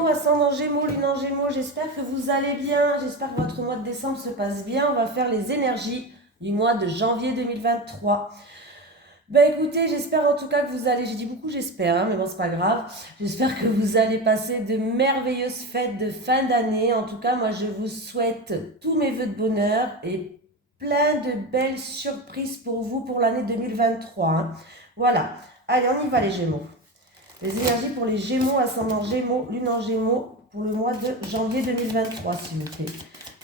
Gémeaux, ascendant Gémeaux, lune en Gémeaux, j'espère que vous allez bien, j'espère que votre mois de décembre se passe bien. On va faire les énergies du mois de janvier 2023. Ben écoutez, j'espère en tout cas que vous allez, j'ai dit beaucoup j'espère, hein, mais bon c'est pas grave, j'espère que vous allez passer de merveilleuses fêtes de fin d'année. En tout cas, moi je vous souhaite tous mes vœux de bonheur et plein de belles surprises pour vous pour l'année 2023. Hein. Voilà, allez on y va les Gémeaux. Les énergies pour les Gémeaux, ascendant Gémeaux, lune en Gémeaux, pour le mois de janvier 2023, s'il vous plaît.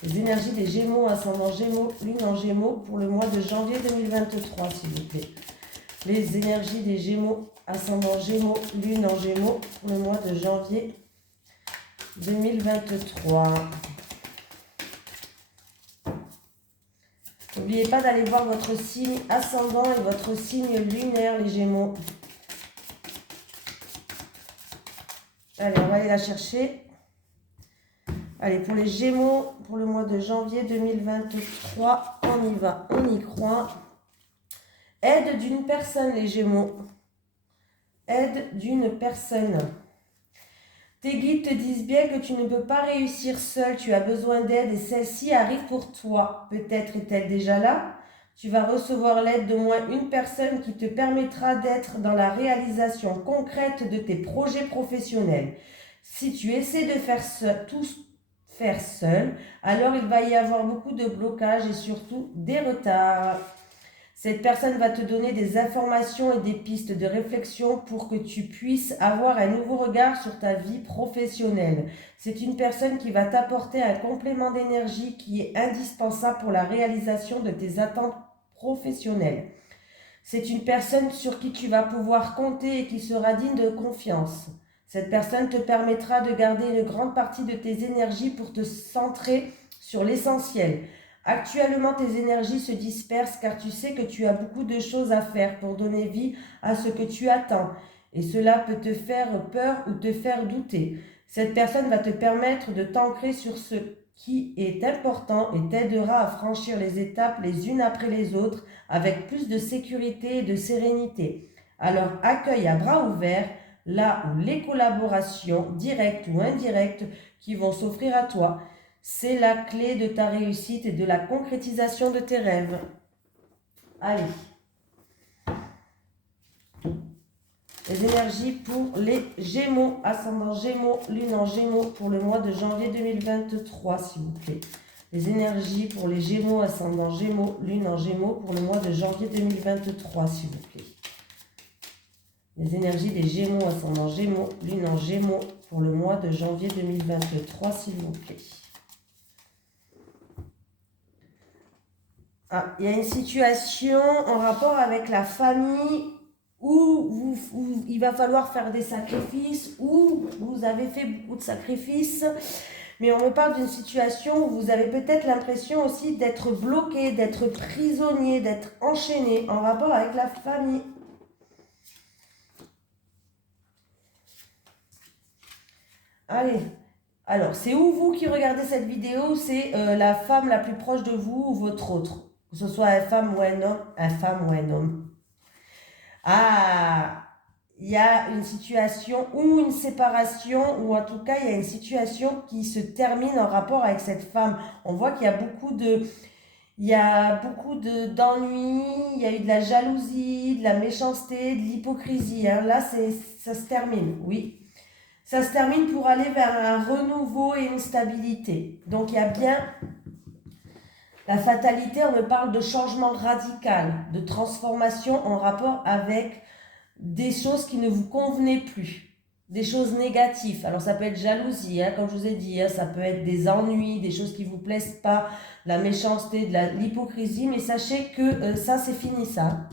Les énergies des Gémeaux, ascendant Gémeaux, lune en Gémeaux, pour le mois de janvier 2023, s'il vous plaît. Les énergies des Gémeaux, ascendant Gémeaux, lune en Gémeaux, pour le mois de janvier 2023. N'oubliez pas d'aller voir votre signe ascendant et votre signe lunaire, les Gémeaux. Allez, on va aller la chercher. Allez, pour les Gémeaux, pour le mois de janvier 2023, on y va, on y croit. Aide d'une personne, les Gémeaux. Aide d'une personne. Tes guides te disent bien que tu ne peux pas réussir seul, tu as besoin d'aide et celle-ci arrive pour toi. Peut-être est-elle déjà là? Tu vas recevoir l'aide d'au moins une personne qui te permettra d'être dans la réalisation concrète de tes projets professionnels. Si tu essaies de faire tout faire seul, alors il va y avoir beaucoup de blocages et surtout des retards. Cette personne va te donner des informations et des pistes de réflexion pour que tu puisses avoir un nouveau regard sur ta vie professionnelle. C'est une personne qui va t'apporter un complément d'énergie qui est indispensable pour la réalisation de tes attentes professionnelles. C'est une personne sur qui tu vas pouvoir compter et qui sera digne de confiance. Cette personne te permettra de garder une grande partie de tes énergies pour te centrer sur l'essentiel. Actuellement, tes énergies se dispersent car tu sais que tu as beaucoup de choses à faire pour donner vie à ce que tu attends. Et cela peut te faire peur ou te faire douter. Cette personne va te permettre de t'ancrer sur ce qui est important et t'aidera à franchir les étapes les unes après les autres avec plus de sécurité et de sérénité. Alors accueille à bras ouverts là où les collaborations directes ou indirectes qui vont s'offrir à toi. C'est la clé de ta réussite et de la concrétisation de tes rêves. Allez. Les énergies pour les Gémeaux, ascendant Gémeaux, lune en Gémeaux, pour le mois de janvier 2023, s'il vous plaît. Les énergies pour les Gémeaux, ascendant Gémeaux, lune en Gémeaux, pour le mois de janvier 2023, s'il vous plaît. Les énergies des Gémeaux, ascendant Gémeaux, lune en Gémeaux, pour le mois de janvier 2023, s'il vous plaît. Ah, il y a une situation en rapport avec la famille où il va falloir faire des sacrifices, où vous avez fait beaucoup de sacrifices, mais on me parle d'une situation où vous avez peut-être l'impression aussi d'être bloqué, d'être prisonnier, d'être enchaîné en rapport avec la famille. Allez, alors c'est ou vous qui regardez cette vidéo, c'est la femme la plus proche de vous ou votre autre, que ce soit une femme ou un homme, Ah, il y a une situation ou une séparation, ou en tout cas, il y a une situation qui se termine en rapport avec cette femme. On voit qu'il y a beaucoup d'ennuis, il y a eu de la jalousie, de la méchanceté, de l'hypocrisie. Hein. Là, ça se termine, oui. Ça se termine pour aller vers un renouveau et une stabilité. Donc, il y a bien la fatalité, on me parle de changement radical, de transformation en rapport avec des choses qui ne vous convenaient plus, des choses négatives. Alors ça peut être jalousie, hein, comme je vous ai dit, hein, ça peut être des ennuis, des choses qui ne vous plaisent pas, la méchanceté, de l'hypocrisie, mais sachez que ça c'est fini ça.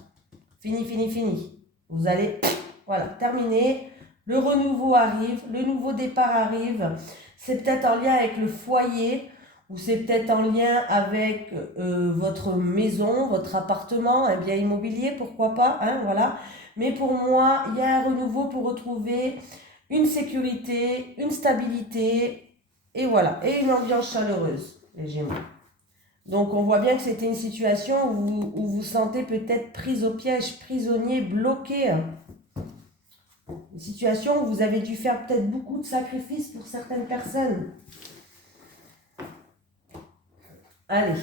Fini. Vous allez, voilà, terminer. Le renouveau arrive, le nouveau départ arrive. C'est peut-être en lien avec le foyer ou c'est peut-être en lien avec votre maison, votre appartement, un bien immobilier, pourquoi pas, hein, voilà. Mais pour moi, il y a un renouveau pour retrouver une sécurité, une stabilité, et voilà, et une ambiance chaleureuse, les Gémeaux. Donc on voit bien que c'était une situation où vous sentez peut-être prise au piège, prisonnier, bloqué. Une situation où vous avez dû faire peut-être beaucoup de sacrifices pour certaines personnes. Allez.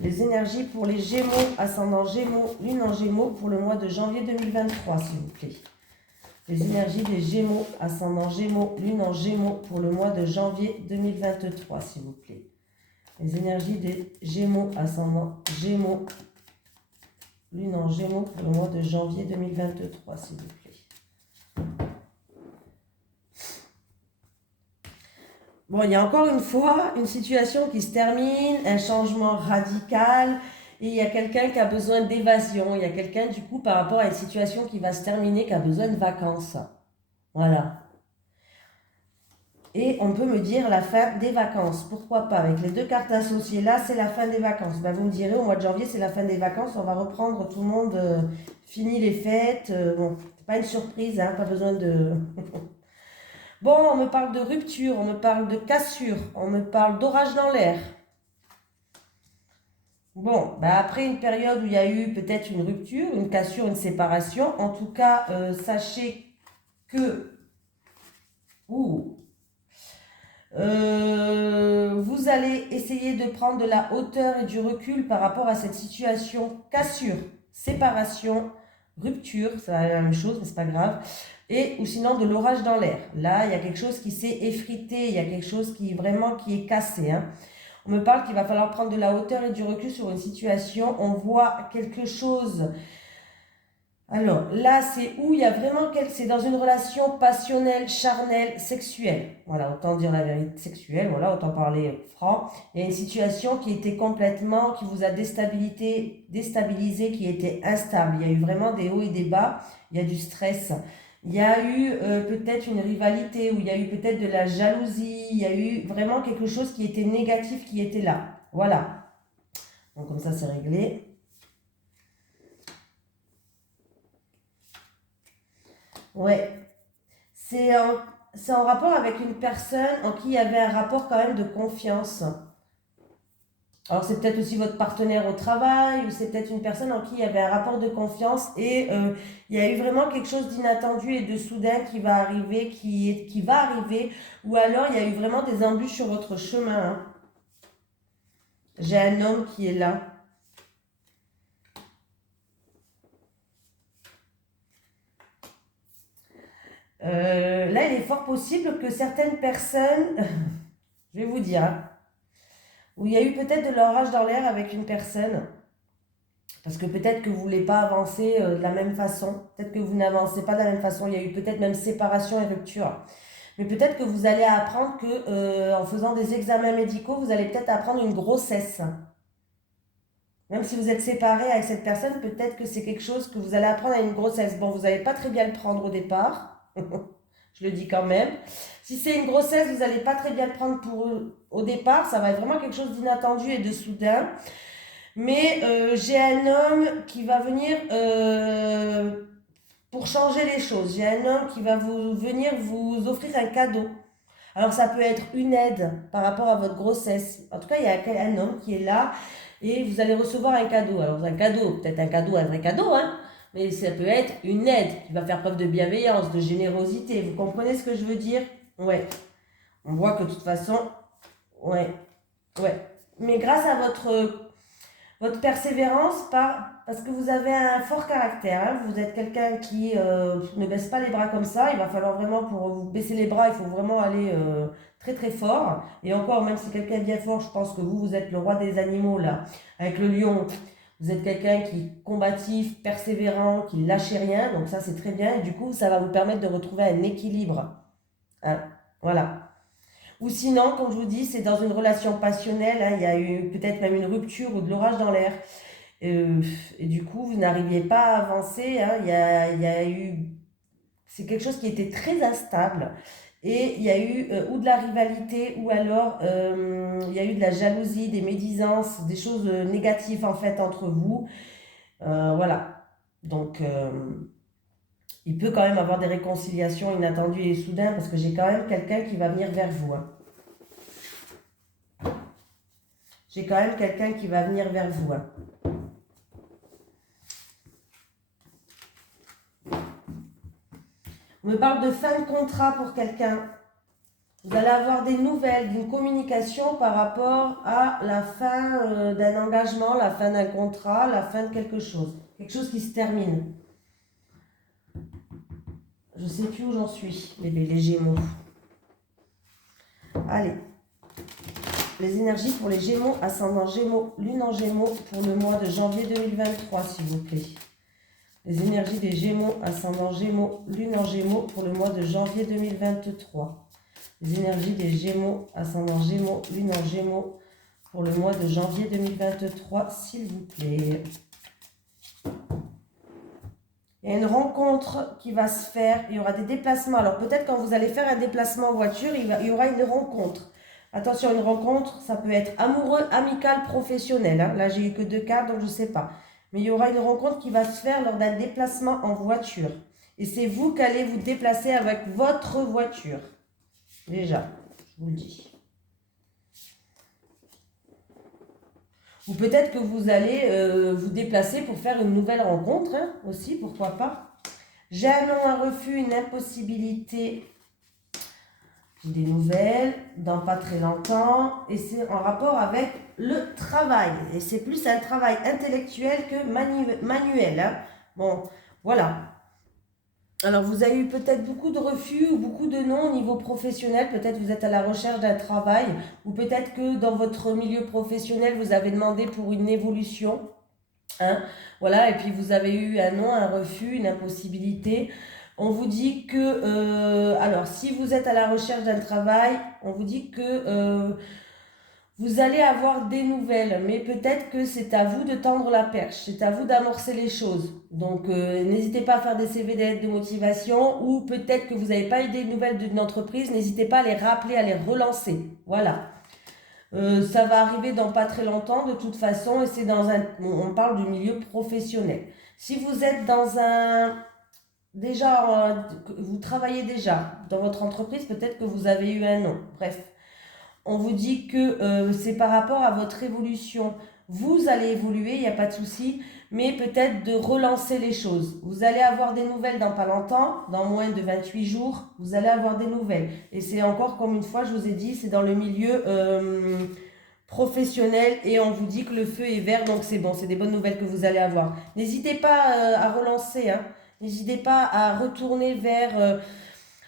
Les énergies pour les Gémeaux, ascendant Gémeaux, lune en Gémeaux pour le mois de janvier 2023, s'il vous plaît. Les énergies des Gémeaux, ascendant Gémeaux, lune en Gémeaux pour le mois de janvier 2023, s'il vous plaît. Les énergies des Gémeaux, ascendant Gémeaux, lune en Gémeaux pour le mois de janvier 2023, s'il vous plaît. Bon, il y a encore une fois une situation qui se termine, un changement radical, et il y a quelqu'un qui a besoin d'évasion. Il y a quelqu'un, du coup, par rapport à une situation qui va se terminer, qui a besoin de vacances. Voilà. Et on peut me dire la fin des vacances. Pourquoi pas? Avec les deux cartes associées là, c'est la fin des vacances. Ben, vous me direz, au mois de janvier, c'est la fin des vacances. On va reprendre tout le monde, fini les fêtes. Bon, c'est pas une surprise, hein, pas besoin de... Bon, on me parle de rupture, on me parle de cassure, on me parle d'orage dans l'air. Bon, bah après une période où il y a eu peut-être une rupture, une cassure, une séparation, en tout cas, sachez que vous allez essayer de prendre de la hauteur et du recul par rapport à cette situation cassure, séparation, rupture, c'est la même chose, mais c'est pas grave. Ou sinon de l'orage dans l'air. Là, il y a quelque chose qui s'est effrité, il y a quelque chose qui vraiment qui est cassé. Hein. On me parle qu'il va falloir prendre de la hauteur et du recul sur une situation. On voit quelque chose. Alors là, c'est où il y a vraiment c'est dans une relation passionnelle, charnelle, sexuelle. Voilà, autant dire la vérité, sexuelle, voilà, autant parler franc. Il y a une situation qui était complètement, qui vous a déstabilisé, qui était instable. Il y a eu vraiment des hauts et des bas, il y a du stress. Il y a eu peut-être une rivalité, ou il y a eu peut-être de la jalousie, il y a eu vraiment quelque chose qui était négatif qui était là. Voilà. Donc comme ça, c'est réglé. Ouais. C'est en rapport avec une personne en qui il y avait un rapport quand même de confiance. Alors c'est peut-être aussi votre partenaire au travail, ou c'est peut-être une personne en qui il y avait un rapport de confiance et il y a eu vraiment quelque chose d'inattendu et de soudain qui va arriver, qui va arriver, ou alors il y a eu vraiment des embûches sur votre chemin. Hein. J'ai un homme qui est là. Là, il est fort possible que certaines personnes, je vais vous dire, hein, où il y a eu peut-être de l'orage dans l'air avec une personne, parce que peut-être que vous ne voulez pas avancer de la même façon, peut-être que vous n'avancez pas de la même façon, il y a eu peut-être même séparation et rupture. Mais peut-être que vous allez apprendre que en faisant des examens médicaux, vous allez peut-être apprendre une grossesse. Même si vous êtes séparé avec cette personne, peut-être que c'est quelque chose que vous allez apprendre à une grossesse. Bon, vous n'allez pas très bien le prendre au départ. Je le dis quand même. Si c'est une grossesse, vous n'allez pas très bien le prendre au départ. Ça va être vraiment quelque chose d'inattendu et de soudain. Mais j'ai un homme qui va venir pour changer les choses. J'ai un homme qui va venir vous offrir un cadeau. Alors ça peut être une aide par rapport à votre grossesse. En tout cas, il y a un homme qui est là et vous allez recevoir un cadeau. Alors un cadeau, peut-être un vrai cadeau, hein, mais ça peut être une aide qui va faire preuve de bienveillance, de générosité. Vous comprenez ce que je veux dire? Ouais. On voit que de toute façon, ouais, ouais. Mais grâce à votre persévérance, parce que vous avez un fort caractère, hein, vous êtes quelqu'un qui ne baisse pas les bras comme ça, il va falloir vraiment, pour vous baisser les bras, il faut vraiment aller très très fort. Et encore, même si quelqu'un est bien fort, je pense que vous êtes le roi des animaux là, avec le lion. Vous êtes quelqu'un qui est combatif, persévérant, qui ne lâchez rien, donc ça c'est très bien. Et du coup, ça va vous permettre de retrouver un équilibre. Hein, voilà. Ou sinon, comme je vous dis, c'est dans une relation passionnelle, hein, il y a eu peut-être même une rupture ou de l'orage dans l'air. Et du coup, vous n'arriviez pas à avancer. Hein, il y a eu... C'est quelque chose qui était très instable. Et il y a eu ou de la rivalité, ou alors il y a eu de la jalousie, des médisances, des choses négatives en fait entre vous. Voilà. Donc, il peut quand même avoir des réconciliations inattendues et soudaines, parce que j'ai quand même quelqu'un qui va venir vers vous. Hein. J'ai quand même quelqu'un qui va venir vers vous. Hein. On me parle de fin de contrat pour quelqu'un. Vous allez avoir des nouvelles, d'une communication par rapport à la fin d'un engagement, la fin d'un contrat, la fin de quelque chose. Quelque chose qui se termine. Je ne sais plus où j'en suis, les Gémeaux. Allez. Les énergies pour les Gémeaux, ascendant Gémeaux, lune en Gémeaux pour le mois de janvier 2023, s'il vous plaît. Les énergies des Gémeaux, ascendant Gémeaux, lune en Gémeaux pour le mois de janvier 2023. Les énergies des Gémeaux, ascendant Gémeaux, lune en Gémeaux pour le mois de janvier 2023, s'il vous plaît. Il y a une rencontre qui va se faire, il y aura des déplacements. Alors peut-être quand vous allez faire un déplacement en voiture, il y aura une rencontre. Attention, une rencontre, ça peut être amoureux, amical, professionnel. Hein. Là, j'ai eu que 2 cartes, donc je ne sais pas. Mais il y aura une rencontre qui va se faire lors d'un déplacement en voiture. Et c'est vous qui allez vous déplacer avec votre voiture. Déjà, je vous le dis. Ou peut-être que vous allez vous déplacer pour faire une nouvelle rencontre, hein, aussi, pourquoi pas. J'ai un non, un refus, une impossibilité. J'ai des nouvelles dans pas très longtemps. Et c'est en rapport avec le travail. Et c'est plus un travail intellectuel que manuel. Hein. Bon, voilà. Alors, vous avez eu peut-être beaucoup de refus ou beaucoup de non au niveau professionnel. Peut-être vous êtes à la recherche d'un travail ou peut-être que dans votre milieu professionnel, vous avez demandé pour une évolution. Hein, voilà, et puis vous avez eu un non, un refus, une impossibilité. On vous dit que, alors, si vous êtes à la recherche d'un travail, on vous dit que vous allez avoir des nouvelles, mais peut-être que c'est à vous de tendre la perche, c'est à vous d'amorcer les choses. Donc, n'hésitez pas à faire des CV de motivation ou peut-être que vous n'avez pas eu des nouvelles d'une entreprise, n'hésitez pas à les rappeler, à les relancer. Voilà. Ça va arriver dans pas très longtemps de toute façon et c'est dans un... On parle du milieu professionnel. Si vous êtes dans un... Déjà, vous travaillez déjà dans votre entreprise, peut-être que vous avez eu un non. Bref. On vous dit que c'est par rapport à votre évolution. Vous allez évoluer, il n'y a pas de souci, mais peut-être de relancer les choses. Vous allez avoir des nouvelles dans pas longtemps, dans moins de 28 jours, vous allez avoir des nouvelles. Et c'est encore, comme une fois, je vous ai dit, c'est dans le milieu professionnel et on vous dit que le feu est vert, donc c'est bon, c'est des bonnes nouvelles que vous allez avoir. N'hésitez pas à relancer, hein. N'hésitez pas à retourner vers...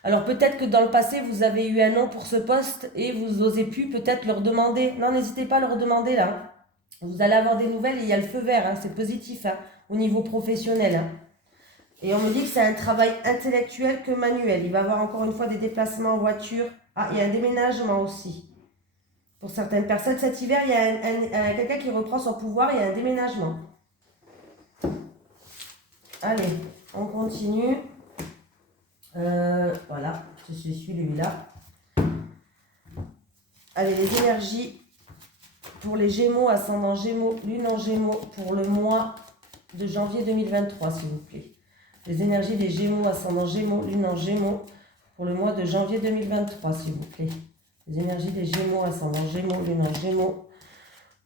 alors peut-être que dans le passé, vous avez eu un non pour ce poste et vous n'osez plus peut-être leur demander. Non, n'hésitez pas à leur demander là. Vous allez avoir des nouvelles et il y a le feu vert, hein, c'est positif hein, au niveau professionnel. Hein. Et on me dit que c'est un travail intellectuel que manuel. Il va y avoir encore une fois des déplacements en voiture. Ah, il y a un déménagement aussi. Pour certaines personnes, cet hiver, il y a quelqu'un qui reprend son pouvoir, il y a un déménagement. Allez, on continue. Voilà, je suis celui-là. Allez, les énergies pour les Gémeaux, ascendant Gémeaux, lune en Gémeaux pour le mois de janvier 2023, s'il vous plaît. Les énergies des Gémeaux, ascendant Gémeaux, lune en Gémeaux pour le mois de janvier 2023, s'il vous plaît. Les énergies des Gémeaux, ascendant Gémeaux, lune en Gémeaux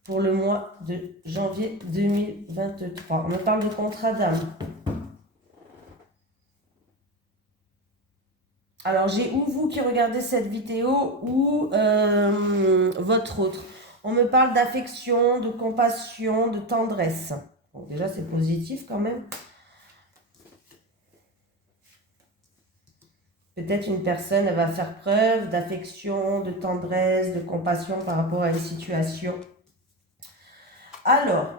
pour le mois de janvier 2023. On me parle de contrat d'âme. Alors, j'ai ou vous qui regardez cette vidéo ou votre autre. On me parle d'affection, de compassion, de tendresse. Bon, déjà, c'est positif quand même. Peut-être une personne, elle va faire preuve d'affection, de tendresse, de compassion par rapport à une situation. Alors,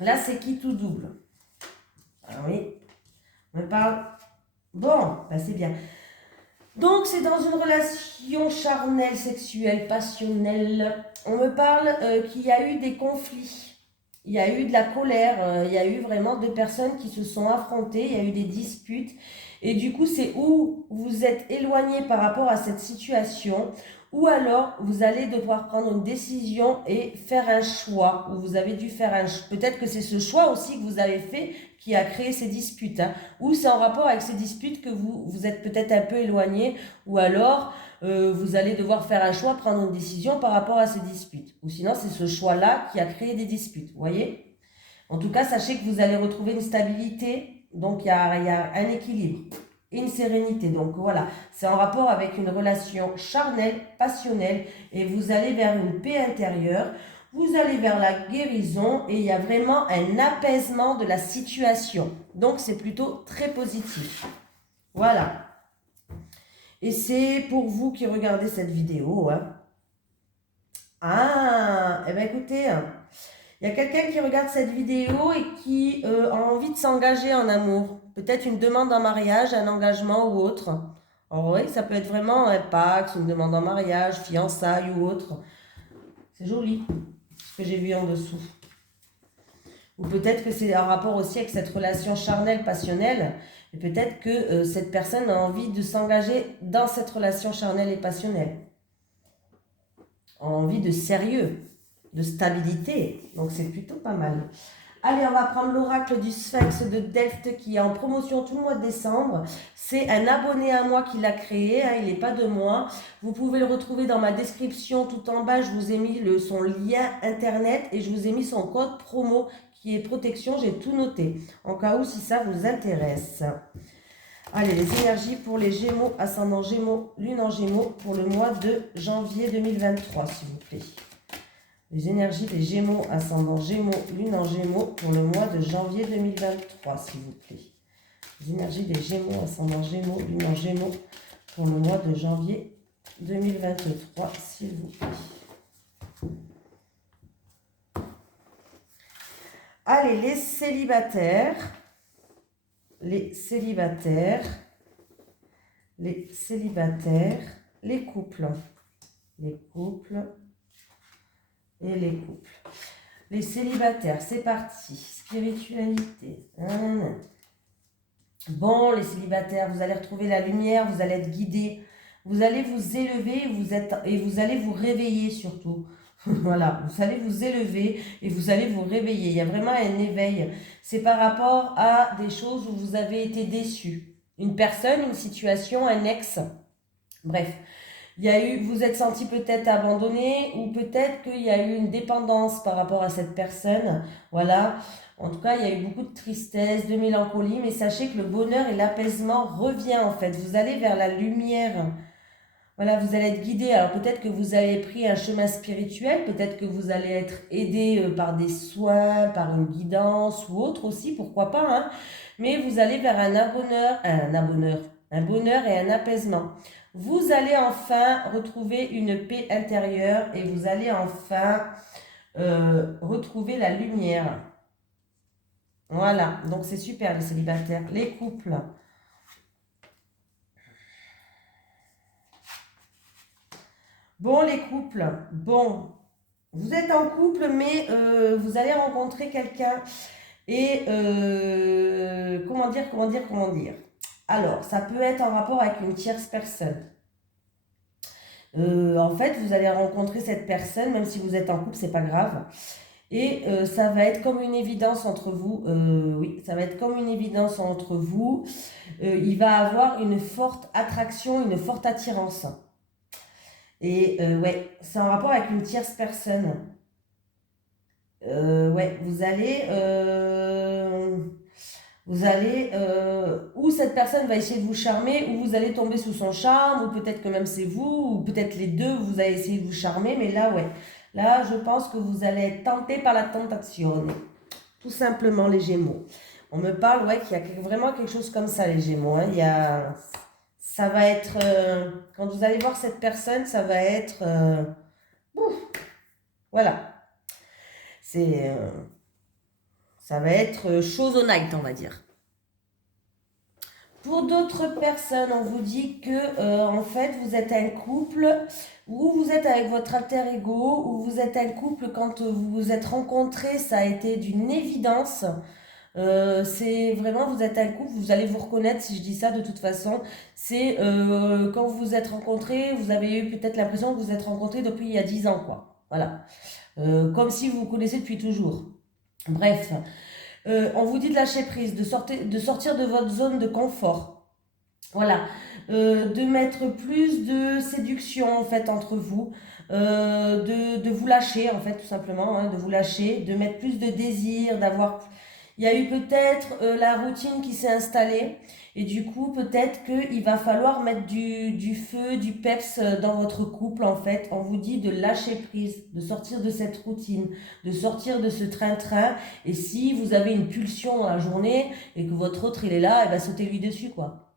là, c'est qui tout double? Ah oui, on me parle... Bon, ben c'est bien. Donc, c'est dans une relation charnelle, sexuelle, passionnelle. On me parle qu'il y a eu des conflits. Il y a eu de la colère. Il y a eu vraiment deux personnes qui se sont affrontées. Il y a eu des disputes. Et du coup, c'est où vous êtes éloigné par rapport à cette situation. Ou alors, vous allez devoir prendre une décision et faire un choix. Ou vous avez dû faire un choix. Peut-être que c'est ce choix aussi que vous avez fait qui a créé ces disputes. Hein. Ou c'est en rapport avec ces disputes que vous êtes peut-être un peu éloigné. Ou alors, vous allez devoir faire un choix, prendre une décision par rapport à ces disputes. Ou sinon, c'est ce choix-là qui a créé des disputes. Vous voyez ? En tout cas, sachez que vous allez retrouver une stabilité. Donc, il y a un équilibre et une sérénité. Donc, voilà, c'est en rapport avec une relation charnelle, passionnelle, et vous allez vers une paix intérieure, vous allez vers la guérison, et il y a vraiment un apaisement de la situation. Donc, c'est plutôt très positif. Voilà. Et c'est pour vous qui regardez cette vidéo. Hein. Ah, eh bien écoutez, il y a quelqu'un qui regarde cette vidéo et qui a envie de s'engager en amour. Peut-être une demande en mariage, un engagement ou autre. Alors oui, ça peut être vraiment un pacte, une demande en mariage, fiançailles ou autre. C'est joli, ce que j'ai vu en dessous. Ou peut-être que c'est en rapport aussi avec cette relation charnelle, passionnelle. Et peut-être que cette personne a envie de s'engager dans cette relation charnelle et passionnelle. A envie de sérieux, de stabilité. Donc c'est plutôt pas mal. Allez, on va prendre l'oracle du Sphinx de Delft qui est en promotion tout le mois de décembre. C'est un abonné à moi qui l'a créé, hein, il n'est pas de moi. Vous pouvez le retrouver dans ma description tout en bas. Je vous ai mis son lien internet et je vous ai mis son code promo qui est protection. J'ai tout noté en cas où si ça vous intéresse. Allez, les énergies pour les Gémeaux, ascendant Gémeaux, lune en Gémeaux pour le mois de janvier 2023, s'il vous plaît. Les énergies des Gémeaux, ascendant Gémeaux, lune en Gémeaux pour le mois de janvier 2023, s'il vous plaît. Les énergies des Gémeaux, ascendant Gémeaux, lune en Gémeaux pour le mois de janvier 2023, s'il vous plaît. Allez, les célibataires, les célibataires, les célibataires, les couples et les couples. Les célibataires, c'est parti. Spiritualité. Bon, les célibataires, vous allez retrouver la lumière, vous allez être guidés, vous allez vous élever et vous allez vous réveiller surtout. Voilà, vous allez vous élever et vous allez vous réveiller. Il y a vraiment un éveil. C'est par rapport à des choses où vous avez été déçus. Une personne, une situation, un ex. Bref, vous êtes senti peut-être abandonné ou peut-être qu'il y a eu une dépendance par rapport à cette personne. Voilà. En tout cas, il y a eu beaucoup de tristesse, de mélancolie, mais sachez que le bonheur et l'apaisement revient en fait. Vous allez vers la lumière. Voilà, vous allez être guidé. Alors peut-être que vous avez pris un chemin spirituel, peut-être que vous allez être aidé par des soins, par une guidance ou autre aussi, pourquoi pas. Hein. Mais vous allez vers un bonheur et un apaisement. Vous allez enfin retrouver une paix intérieure et vous allez enfin retrouver la lumière. Voilà, donc c'est super les célibataires. Les couples. Bon, les couples, bon, vous êtes en couple, mais vous allez rencontrer quelqu'un et comment dire. Alors, ça peut être en rapport avec une tierce personne. En fait, vous allez rencontrer cette personne, même si vous êtes en couple, c'est pas grave. Et ça va être comme une évidence entre vous. Oui, ça va être comme une évidence entre vous. Il va avoir une forte attraction, une forte attirance. Et ouais, c'est en rapport avec une tierce personne. Ouais, ou cette personne va essayer de vous charmer, ou vous allez tomber sous son charme, ou peut-être que même c'est vous, ou peut-être les deux, vous allez essayer de vous charmer, mais là, ouais. Là, je pense que vous allez être tenté par la tentation. Tout simplement, les Gémeaux. On me parle, ouais, qu'il y a vraiment quelque chose comme ça, les Gémeaux. Hein. Ça va être, quand vous allez voir cette personne, ça va être, voilà. Ça va être chose au night, on va dire. Pour d'autres personnes, on vous dit que, en fait, vous êtes un couple, ou vous êtes avec votre alter ego, ou vous êtes un couple quand vous vous êtes rencontrés, ça a été d'une évidence. C'est vraiment, vous êtes un couple, vous allez vous reconnaître si je dis ça de toute façon. C'est quand vous vous êtes rencontrés, vous avez eu peut-être l'impression que vous vous êtes rencontrés depuis il y a 10 ans, quoi. Voilà. Comme si vous vous connaissez depuis toujours. Bref, on vous dit de lâcher prise, de sortir de votre zone de confort. Voilà. De mettre plus de séduction en fait entre vous. De vous lâcher en fait tout simplement. Hein, de vous lâcher, de mettre plus de désir, d'avoir... Il y a eu peut-être la routine qui s'est installée et du coup peut-être qu'il va falloir mettre du feu, du peps dans votre couple en fait. On vous dit de lâcher prise, de sortir de cette routine, de sortir de ce train-train. Et si vous avez une pulsion dans la journée et que votre autre il est là, et ben sautez-lui dessus quoi.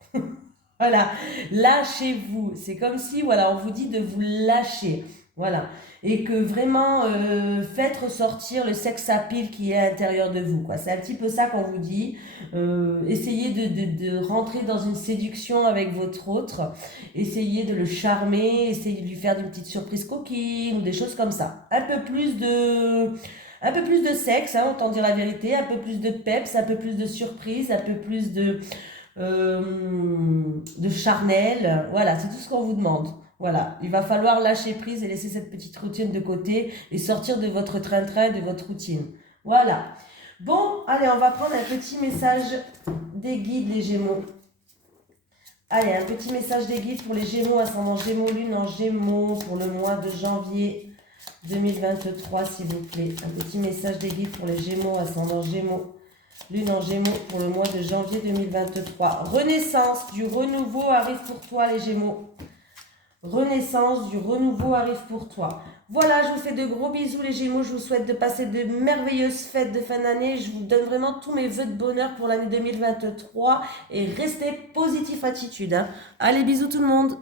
Voilà, lâchez-vous. C'est comme si, voilà, on vous dit de vous lâcher. Voilà. Et que vraiment, faites ressortir le sex appeal qui est à l'intérieur de vous, quoi. C'est un petit peu ça qu'on vous dit. Essayez de rentrer dans une séduction avec votre autre. Essayez de le charmer. Essayez de lui faire une petite surprise coquine ou des choses comme ça. Un peu plus de sexe, hein, autant dire la vérité. Un peu plus de peps, un peu plus de surprise, un peu plus de charnel. Voilà, c'est tout ce qu'on vous demande. Voilà, il va falloir lâcher prise et laisser cette petite routine de côté et sortir de votre train-train, de votre routine. Voilà. Bon, allez, on va prendre un petit message des guides, les Gémeaux. Allez, un petit message des guides pour les Gémeaux, ascendant Gémeaux, lune en Gémeaux, pour le mois de janvier 2023, s'il vous plaît. Un petit message des guides pour les Gémeaux, ascendant Gémeaux, lune en Gémeaux, pour le mois de janvier 2023. Renaissance, du renouveau arrive pour toi, les Gémeaux. Renaissance, du renouveau arrive pour toi. Voilà, je vous fais de gros bisous les Gémeaux. Je vous souhaite de passer de merveilleuses fêtes de fin d'année. Je vous donne vraiment tous mes vœux de bonheur pour l'année 2023. Et restez positif attitude, hein. Allez, bisous tout le monde.